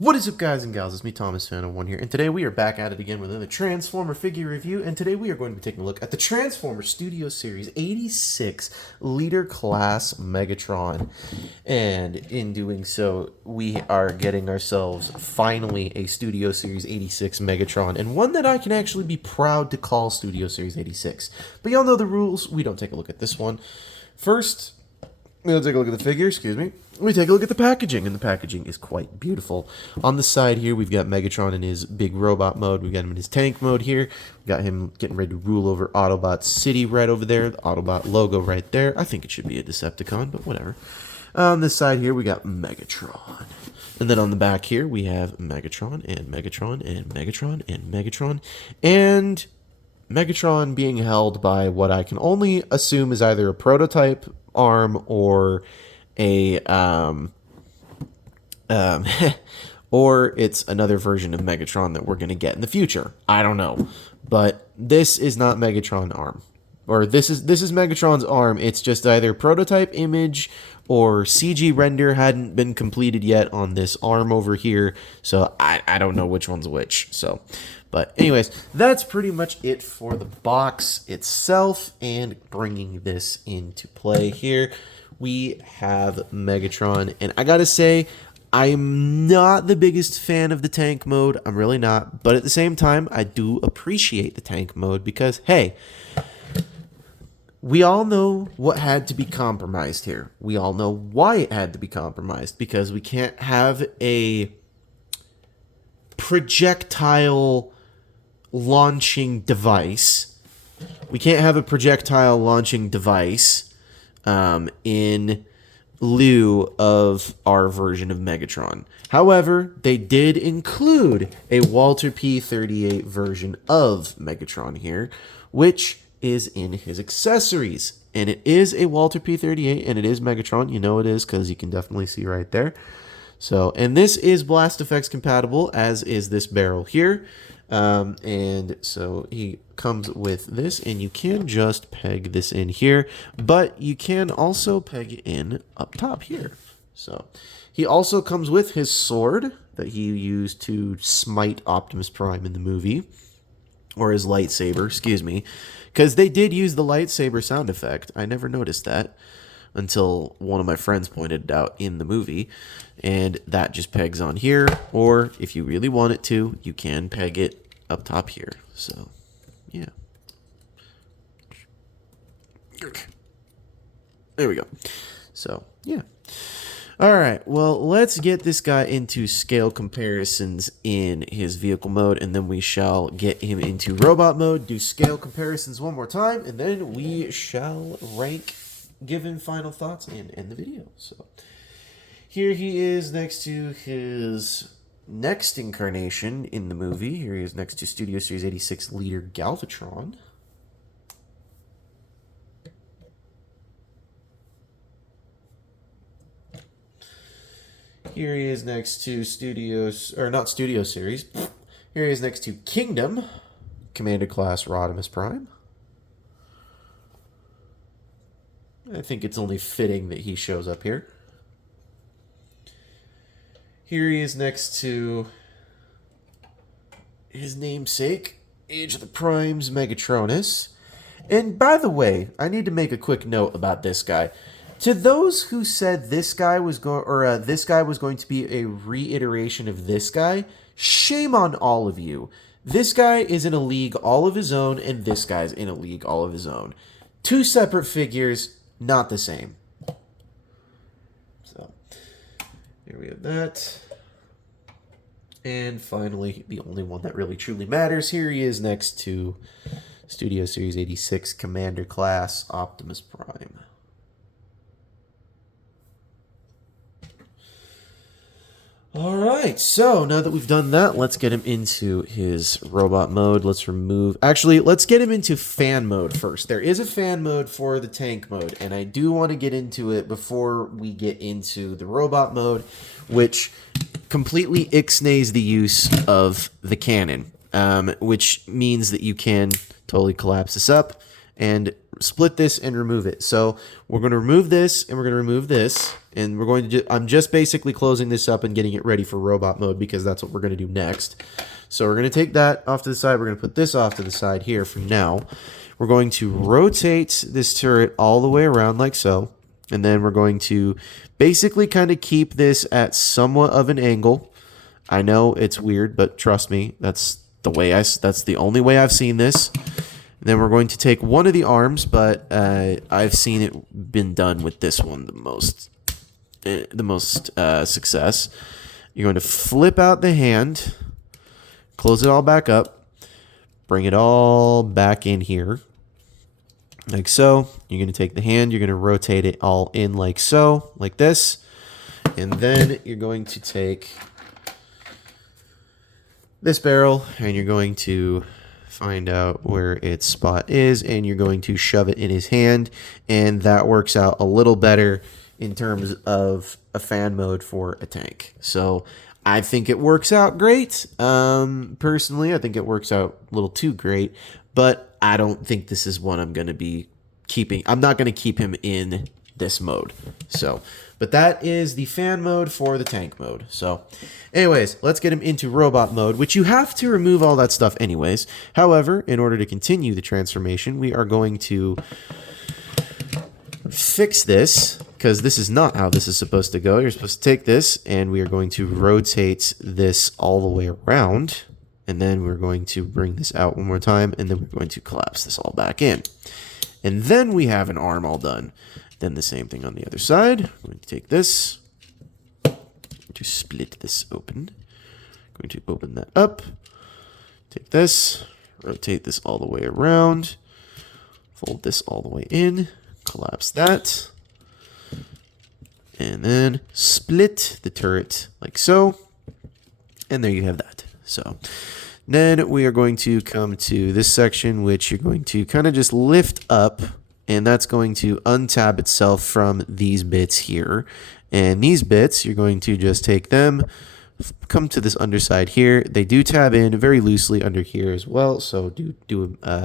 What is up, guys and gals? It's me, Thomas Fan01 here, and today we are back at it again with another Transformer figure review, and today we are going to be taking a look at the Transformer Studio Series 86 Leader Class Megatron. And in doing so, we are getting ourselves finally a Studio Series 86 Megatron, and one that I can actually be proud to call Studio Series 86. But y'all know the rules. We don't take a look at this one. First, we'll take a look at the figure, excuse me. We take a look at the packaging, and the packaging is quite beautiful. On the side here, we've got Megatron in his big robot mode. We've got him in his tank mode here. We've got him getting ready to rule over Autobot City right over there. The Autobot logo right there. I think it should be a Decepticon, but whatever. On this side here, we got Megatron. And then on the back here, we have Megatron and Megatron and Megatron and Megatron. And Megatron being held by what I can only assume is either a prototype arm or a or it's another version of Megatron that we're going to get in the future. I don't know. But this is not Megatron arm. Or this is Megatron's arm. It's just either prototype image or CG render hadn't been completed yet on this arm over here. So I don't know which one's which. So, but anyways, that's pretty much it for the box itself and bringing this into play here. We have Megatron, and I gotta say, I'm not the biggest fan of the tank mode. I'm really not. But at the same time, I do appreciate the tank mode because, hey, we all know what had to be compromised here. We all know why it had to be compromised, because we can't have a projectile launching device. We can't have a projectile launching device in lieu of our version of Megatron. However, they did include a Walter P38 version of Megatron here, which is in his accessories. And it is a Walter P38, and it is Megatron. You know it is because you can definitely see right there. So, and this is Blast Effects compatible, as is this barrel here. And so he comes with this, and you can just peg this in here, but you can also peg it in up top here. So he also comes with his sword that he used to smite Optimus Prime in the movie, or his lightsaber, excuse me, because they did use the lightsaber sound effect. I never noticed that until one of my friends pointed it out in the movie, and that just pegs on here, or if you really want it to, you can peg it up top here. So yeah, there we go. So yeah, all right, well, let's get this guy into scale comparisons in his vehicle mode, and then we shall get him into robot mode, do scale comparisons one more time, and then we shall rank, give him final thoughts, and end the video. So here he is next to his next incarnation in the movie. Here he is next to Studio Series 86 Leader Galvatron. Here he is next to not Studio Series. Here he is next to Kingdom Commander Class Rodimus Prime. I think it's only fitting that he shows up here. Here he is next to his namesake, Age of the Primes Megatronus. And by the way, I need to make a quick note about this guy. To those who said this guy was going to be a reiteration of this guy, shame on all of you. This guy is in a league all of his own, and this guy's in a league all of his own. Two separate figures, not the same. So here we have that. And finally, the only one that really truly matters, here he is next to Studio Series 86 Commander Class Optimus Prime. Alright, so now that we've done that, let's get him into his robot mode. Let's get him into fan mode first. There is a fan mode for the tank mode, and I do want to get into it before we get into the robot mode, which completely ixnays the use of the cannon, which means that you can totally collapse this up and split this and remove it. So we're going to remove this, and we're going to remove this. And we're going to I'm just basically closing this up and getting it ready for robot mode because that's what we're going to do next. So we're going to take that off to the side. We're going to put this off to the side here for now. We're going to rotate this turret all the way around like so. And then we're going to basically kind of keep this at somewhat of an angle. I know it's weird, but trust me, that's the only way I've seen this. And then we're going to take one of the arms, but I've seen it been done with this one the most success. You're going to flip out the hand, close it all back up, bring it all back in here, like so. You're going to take the hand, you're going to rotate it all in like so, like this. And then you're going to take this barrel and you're going to find out where its spot is and you're going to shove it in his hand, and that works out a little better in terms of a fan mode for a tank. So I think it works out great. Personally, I think it works out a little too great, but I don't think this is one I'm going to be keeping. I'm not going to keep him in this mode. So, but that is the fan mode for the tank mode. So anyways, let's get him into robot mode, which you have to remove all that stuff anyways. However, in order to continue the transformation, we are going to fix this, because this is not how this is supposed to go. You're supposed to take this and we are going to rotate this all the way around, and then we're going to bring this out one more time, and then we're going to collapse this all back in, and then we have an arm all done. Then the same thing on the other side. I'm going to take this, to split this open. I'm going to open that up, take this, rotate this all the way around, fold this all the way in, collapse that, and then split the turret like so, and there you have that. So then we are going to come to this section, which you're going to kind of just lift up, and that's going to untab itself from these bits here. And these bits, you're going to just take them, come to this underside here. They do tab in very loosely under here as well, so do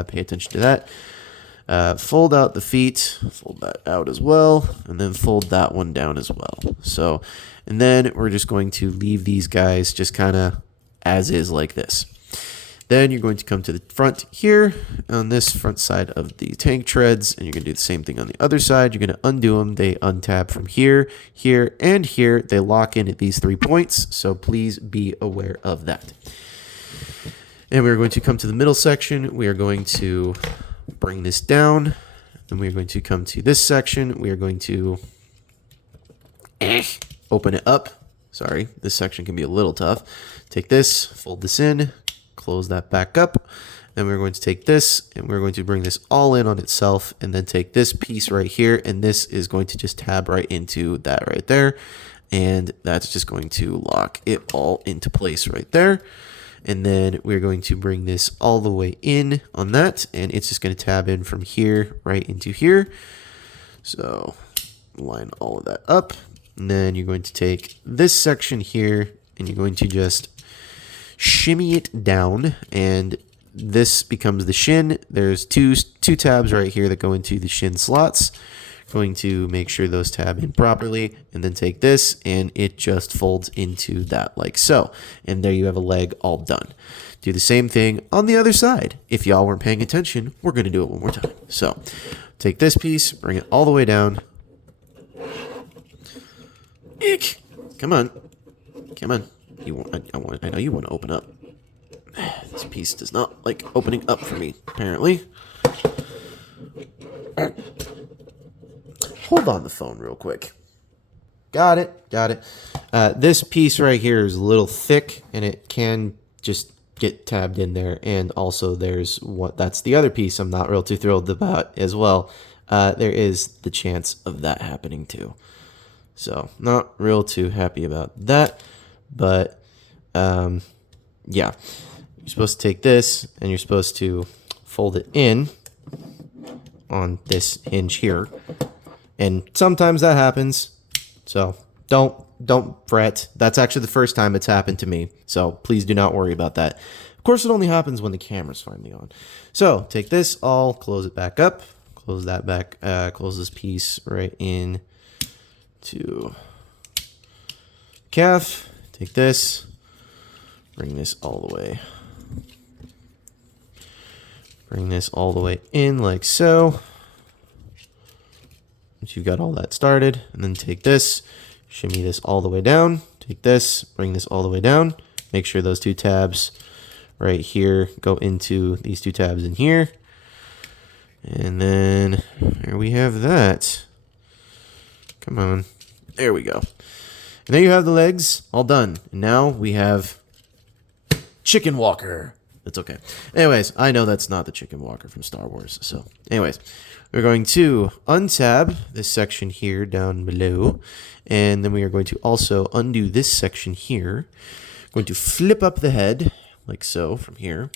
pay attention to that. Fold out the feet, fold that out as well, and then fold that one down as well. So, and then we're just going to leave these guys just kind of as is like this. Then you're going to come to the front here on this front side of the tank treads, and you're going to do the same thing on the other side. You're going to undo them. They untab from here, here, and here. They lock in at these 3 points, so please be aware of that. And we're going to come to the middle section. We are going to bring this down, and we're going to come to this section. We are going to open it up. Sorry, this section can be a little tough. Take this, fold this in, close that back up. Then we're going to take this and we're going to bring this all in on itself, and then take this piece right here, and this is going to just tab right into that right there, and that's just going to lock it all into place right there. And then we're going to bring this all the way in on that, and it's just going to tab in from here right into here. So line all of that up, and then you're going to take this section here and you're going to just shimmy it down, and this becomes the shin. There's two tabs right here that go into the shin slots. Going to make sure those tab in properly, and then take this and it just folds into that like so, and there you have a leg all done. Do the same thing on the other side. If y'all weren't paying attention, we're going to do it one more time. So take this piece, bring it all the way down. Ick. Come on, come on. I know you want to open up. This piece does not like opening up for me, apparently. Hold on the phone real quick. Got it. This piece right here is a little thick, and it can just get tabbed in there. And also there's that's the other piece I'm not real too thrilled about as well. There is the chance of that happening too. So not real too happy about that. But yeah, you're supposed to take this and you're supposed to fold it in on this hinge here, and sometimes that happens, so don't fret. That's actually the first time it's happened to me, so please do not worry about that. Of course, it only happens when the camera's finally on. So take this all, close it back up, close that back, close this piece right in to calf. Take this, bring this all the way. Bring this all the way in like so. Once you've got all that started, and then take this, shimmy this all the way down. Take this, bring this all the way down. Make sure those two tabs right here go into these two tabs in here. And then there we have that. Come on. There we go. And there you have the legs all done. And now we have Chicken Walker. That's okay. Anyways, I know that's not the Chicken Walker from Star Wars. So anyways, we're going to untab this section here down below. And then we are going to also undo this section here. Going to flip up the head like so from here.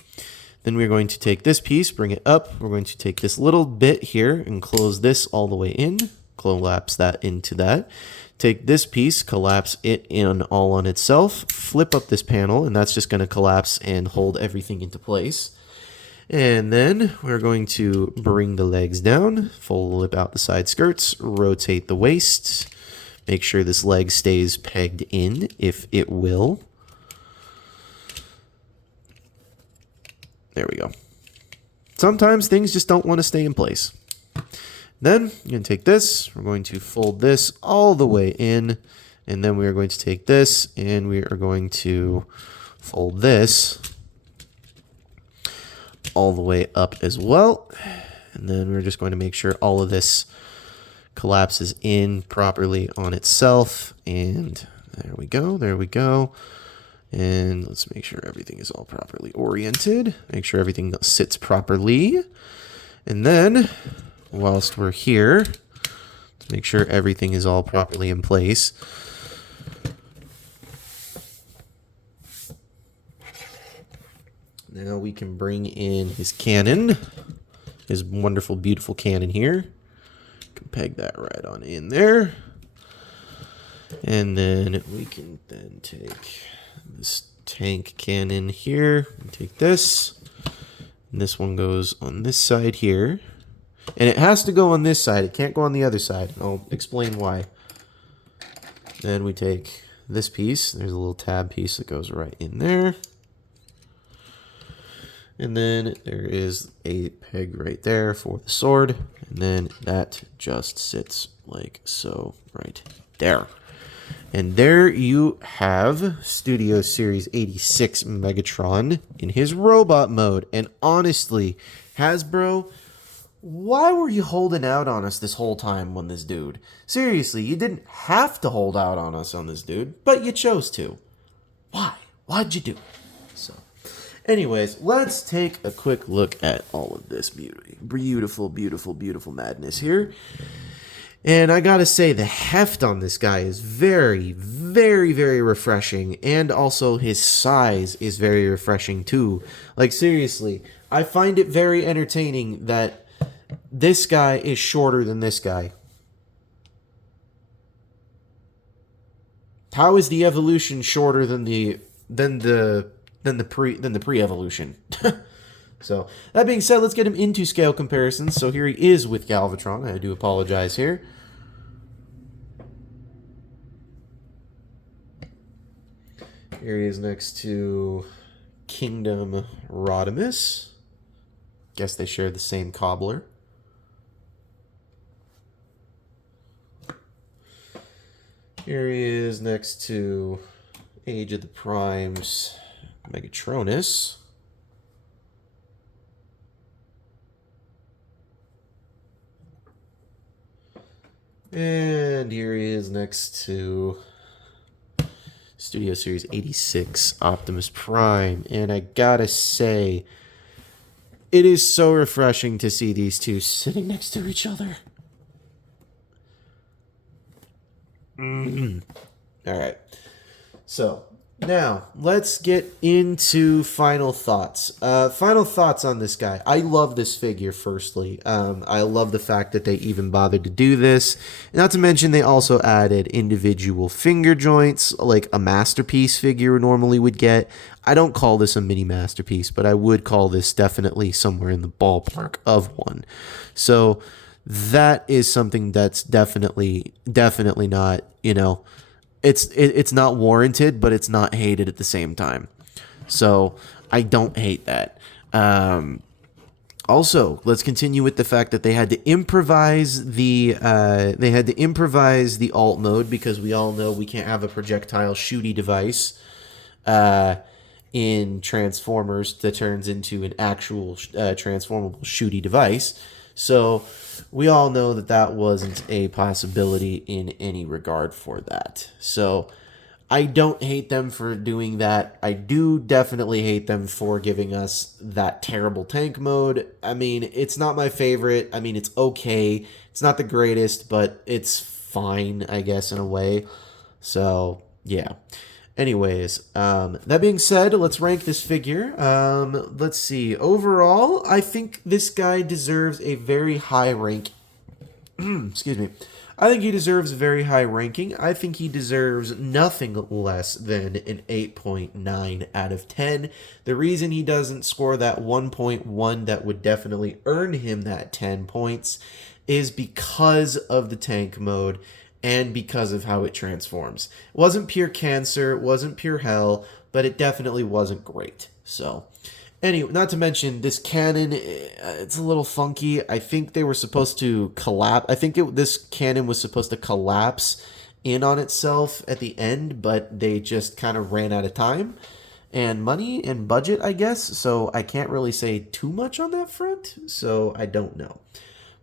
Then we're going to take this piece, bring it up. We're going to take this little bit here and close this all the way in. Collapse that into that. Take this piece, collapse it in all on itself, flip up this panel, and that's just going to collapse and hold everything into place. And then we're going to bring the legs down, flip out the side skirts, rotate the waist, make sure this leg stays pegged in if it will. There we go. Sometimes things just don't want to stay in place. Then you're going to take this, we're going to fold this all the way in, and then we are going to take this and we are going to fold this all the way up as well. And then we're just going to make sure all of this collapses in properly on itself. And there we go, there we go. And let's make sure everything is all properly oriented. Make sure everything sits properly. And then whilst we're here, to make sure everything is all properly in place, now we can bring in his cannon, his wonderful, beautiful cannon here. Can peg that right on in there. And then we can then take this tank cannon here, and take this, and this one goes on this side here. And it has to go on this side. It can't go on the other side. I'll explain why. Then we take this piece. There's a little tab piece that goes right in there. And then there is a peg right there for the sword. And then that just sits like so right there. And there you have Studio Series 86 Megatron in his robot mode. And honestly, Hasbro, why were you holding out on us this whole time on this dude? Seriously, you didn't have to hold out on us on this dude, but you chose to. Why? Why'd you do it? So, anyways, let's take a quick look at all of this beautiful, beautiful, beautiful madness here. And I gotta say, the heft on this guy is very, very, very refreshing. And also his size is very refreshing too. Like, seriously, I find it very entertaining that this guy is shorter than this guy. How is the evolution shorter than the pre-evolution? So that being said, let's get him into scale comparisons. So here he is with Galvatron. I do apologize here. Here he is next to Kingdom Rodimus. Guess they share the same cobbler. Here he is next to Age of the Primes Megatronus. And here he is next to Studio Series 86 Optimus Prime. And I gotta say, it is so refreshing to see these two sitting next to each other. Alright. So, now, let's get into final thoughts. Final thoughts on this guy. I love this figure, firstly. I love the fact that they even bothered to do this. Not to mention, they also added individual finger joints, like a masterpiece figure normally would get. I don't call this a mini masterpiece, but I would call this definitely somewhere in the ballpark of one. So, that is something that's definitely not, it's not warranted, but it's not hated at the same time. So I don't hate that. Also, let's continue with the fact that they had to improvise the alt mode, because we all know we can't have a projectile shooty device in Transformers that turns into an actual transformable shooty device. So we all know that that wasn't a possibility in any regard for that. So I don't hate them for doing that. I do definitely hate them for giving us that terrible tank mode. I mean, it's not my favorite. I mean, it's okay. It's not the greatest, but it's fine, I guess, in a way. So, yeah. Anyways, that being said, let's rank this figure. Let's see. Overall, I think this guy deserves a very high rank. Excuse me. I think he deserves a very high ranking. I think he deserves nothing less than an 8.9 out of 10. The reason he doesn't score that 1.1 that would definitely earn him that 10 points is because of the tank mode and because of how it transforms. It wasn't pure cancer, it wasn't pure hell, but it definitely wasn't great. So, anyway, not to mention, this cannon, it's a little funky. I think they were supposed to collapse. I think this cannon was supposed to collapse in on itself at the end, but they just kind of ran out of time and money and budget, I guess. So I can't really say too much on that front, so I don't know.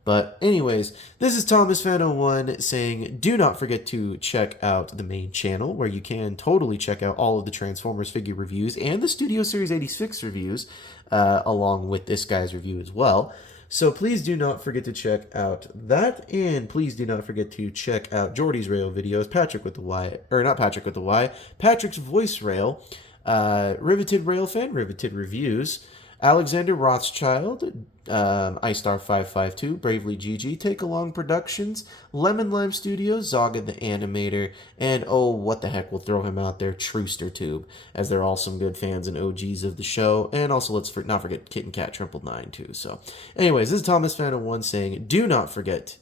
But anyways, this is Thomas Fan 01 saying, do not forget to check out the main channel, where you can totally check out all of the Transformers figure reviews and the Studio Series 86 reviews, along with this guy's review as well. So please do not forget to check out that, and please do not forget to check out Jordy's Rail videos, Patrick with the Y, or not Patrick with the Y, Patrick's Voice Rail, Riveted Rail Fan, Riveted Reviews, Alexander Rothschild, iStar552, Bravely GG, Take Along Productions, Lemon Lime Studios, Zaga the Animator, and oh, what the heck, we'll throw him out there, Trooster Tube, as they're all some good fans and OGs of the show. And also, let's not forget Kit and Cat 999 too. So, anyways, this is Thomas Fan 01 saying, do not forget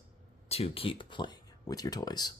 to keep playing with your toys.